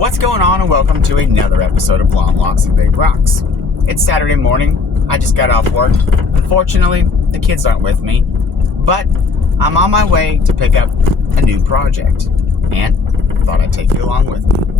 What's going on, and welcome to another episode of Long Walks and Big Rocks. It's Saturday morning. I just got off work. Unfortunately, the kids aren't with me, but I'm on my way to pick up a new project, and thought I'd take you along with me.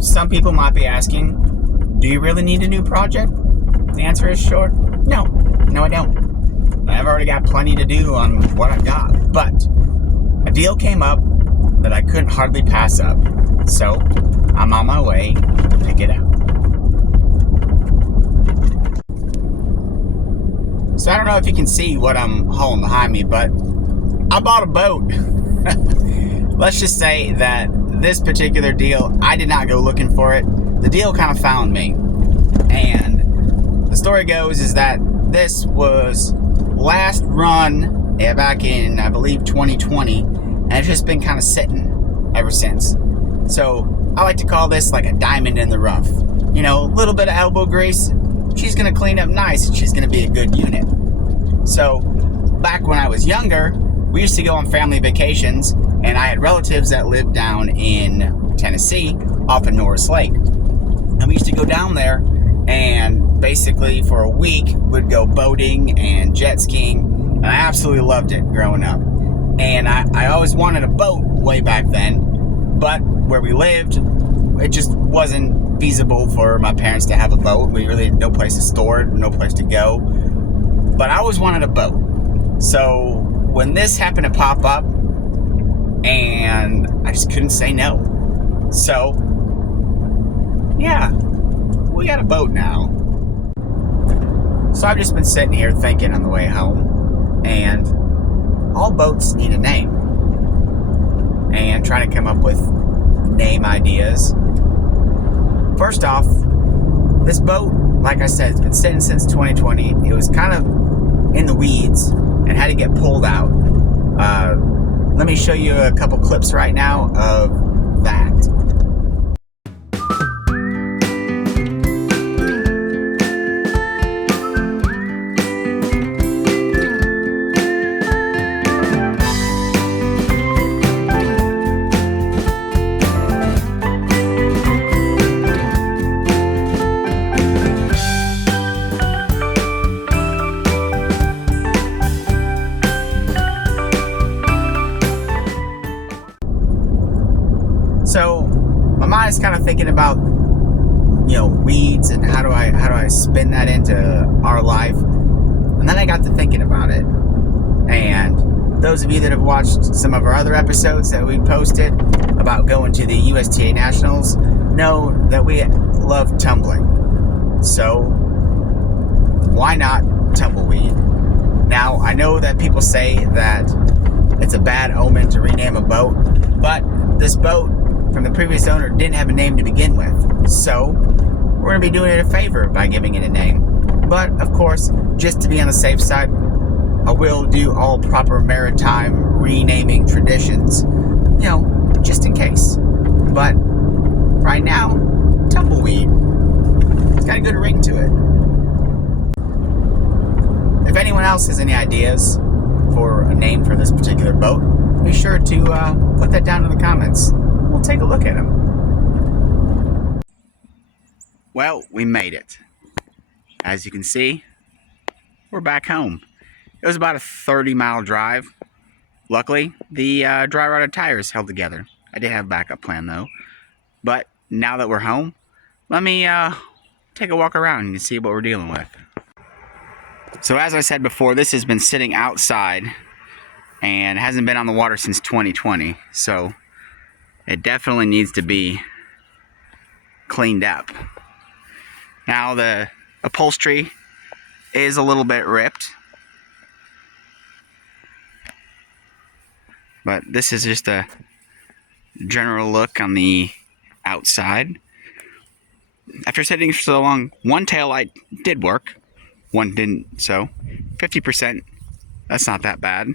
Some people might be asking, do you really need a new project? The answer is short, no, I don't. I've already got plenty to do on what I've got, but a deal came up that I couldn't hardly pass up, so I'm on my way to pick it up. So I don't know if you can see what I'm hauling behind me, but I bought a boat. Let's just say that this particular deal, I did not go looking for it. The deal kind of found me. And the story goes is that this was last run back in, I believe, 2020. And it's just been kind of sitting ever since. So I like to call this like a diamond in the rough. You know, a little bit of elbow grease. She's going to clean up nice and she's going to be a good unit. So back when I was younger, we used to go on family vacations, and I had relatives that lived down in Tennessee off of Norris Lake. And we used to go down there and basically for a week would go boating and jet skiing. And I absolutely loved it growing up. And I always wanted a boat way back then, but where we lived, it just wasn't feasible for my parents to have a boat. We really had no place to store it, no place to go. But I always wanted a boat. So when this happened to pop up, and I just couldn't say no. So, yeah, we got a boat now. So I've just been sitting here thinking on the way home, and all boats need a name. And trying to come up with name ideas. First off, this boat, like I said, it's been sitting since 2020. It was kind of in the weeds and had to get pulled out. Let me show you a couple clips right now of that. So my mind is kind of thinking about, you know, weeds and how do I spin that into our life. And then I got to thinking about it. And those of you that have watched some of our other episodes that we posted about going to the USTA Nationals know that we love tumbling. So why not tumbleweed? Now, I know that people say that it's a bad omen to rename a boat, but this boat from the previous owner didn't have a name to begin with. So we're going to be doing it a favor by giving it a name. But of course, just to be on the safe side, I will do all proper maritime renaming traditions, you know, just in case. But right now, tumbleweed. It's got a good ring to it. If anyone else has any ideas for a name for this particular boat, be sure to put that down in the comments. We'll take a look at them. Well, we made it. As you can see, we're back home. It was about a 30-mile drive. Luckily, the dry rotted tires held together. I did have a backup plan though. But now that we're home, let me take a walk around and see what we're dealing with. So as I said before, this has been sitting outside and hasn't been on the water since 2020. So it definitely needs to be cleaned up. Now the upholstery is a little bit ripped, but this is just a general look on the outside. After sitting for so long, one taillight did work, one didn't, so 50%, that's not that bad.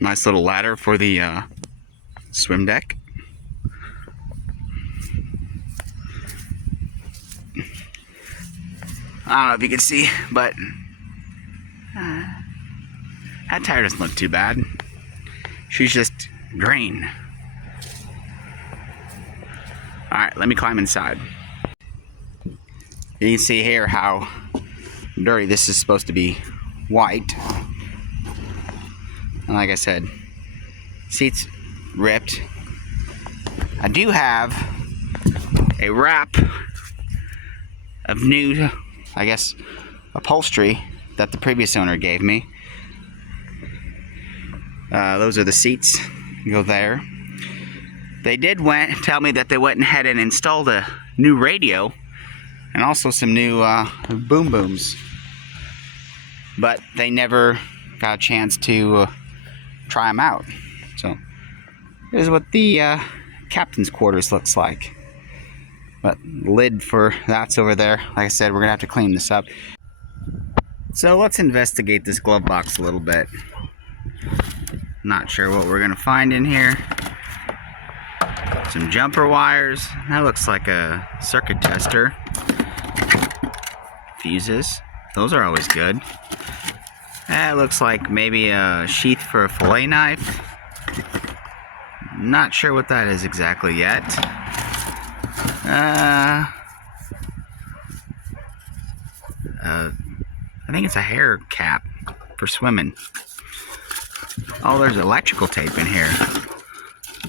Nice little ladder for the swim deck. I don't know if you can see, but that tire doesn't look too bad. She's just green. Alright, let me climb inside. You can see here how dirty this is supposed to be white. And like I said, seats ripped. I do have a wrap of new, I guess, upholstery that the previous owner gave me. Those are the seats. Go there. They did tell me that they went ahead and installed a new radio and also some new boom booms, but they never got a chance to try them out. So here's what the captain's quarters looks like. But lid for that's over there. Like I said, we're gonna have to clean this up. So let's investigate this glove box a little bit. Not sure what we're gonna find in here. Some jumper wires. That looks like a circuit tester. Fuses. Those are always good. That looks like maybe a sheath for a fillet knife. Not sure what that is exactly yet. I think it's a hair cap for swimming. Oh, there's electrical tape in here.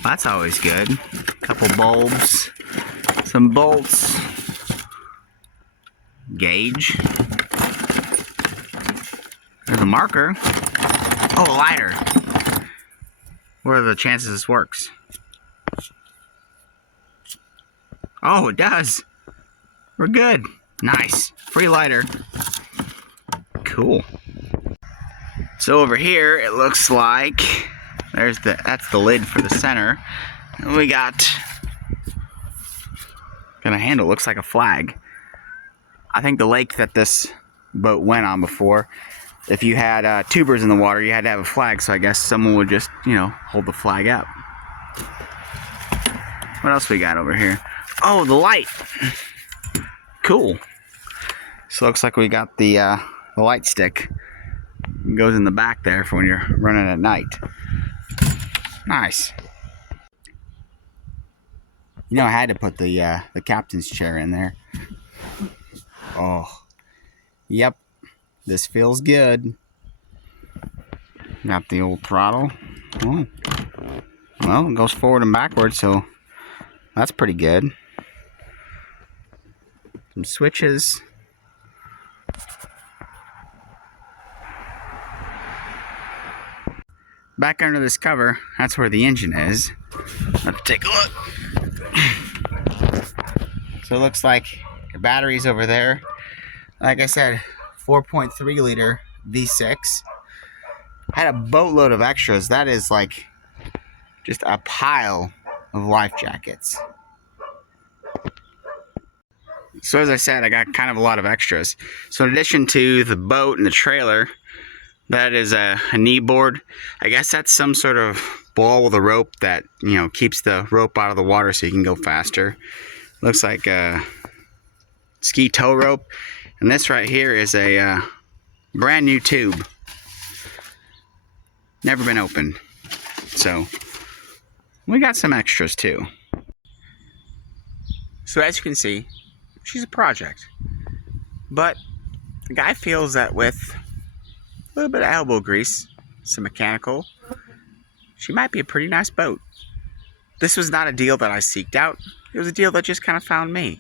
That's always good. Couple bulbs, some bolts, gauge. There's a marker. Oh, a lighter. What are the chances this works? Oh, it does. We're good. Nice. Free lighter. Cool. So over here, it looks like that's the lid for the center. And we got a handle. Looks like a flag. I think the lake that this boat went on before, if you had tubers in the water, you had to have a flag. So I guess someone would just, hold the flag up. What else we got over here? Oh, the light. Cool. So looks like we got the light stick. It goes in the back there for when you're running at night. Nice. I had to put the captain's chair in there. Oh, yep. This feels good. Got the old throttle. Oh. Well, it goes forward and backwards, so that's pretty good. Some switches. Back under this cover, that's where the engine is. Let's take a look. So it looks like your battery's over there. Like I said, 4.3 liter V6. I had a boatload of extras. That is like just a pile of life jackets. So as I said, I got kind of a lot of extras. So in addition to the boat and the trailer, that is a knee board. I guess that's some sort of ball with a rope that, keeps the rope out of the water so you can go faster. Looks like a ski tow rope. And this right here is a brand new tube. Never been opened. So we got some extras too. So as you can see, she's a project. But the guy feels that with a little bit of elbow grease, some mechanical, she might be a pretty nice boat. This was not a deal that I seeked out. It was a deal that just kind of found me.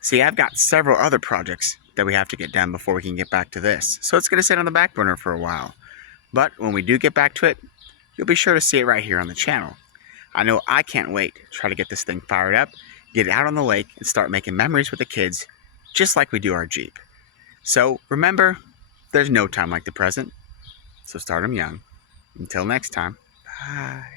See, I've got several other projects that we have to get done before we can get back to this. So it's going to sit on the back burner for a while. But when we do get back to it, you'll be sure to see it right here on the channel. I know I can't wait to try to get this thing fired up, get it out on the lake, and start making memories with the kids, just like we do our Jeep. So remember, there's no time like the present, so start them young. Until next time, bye.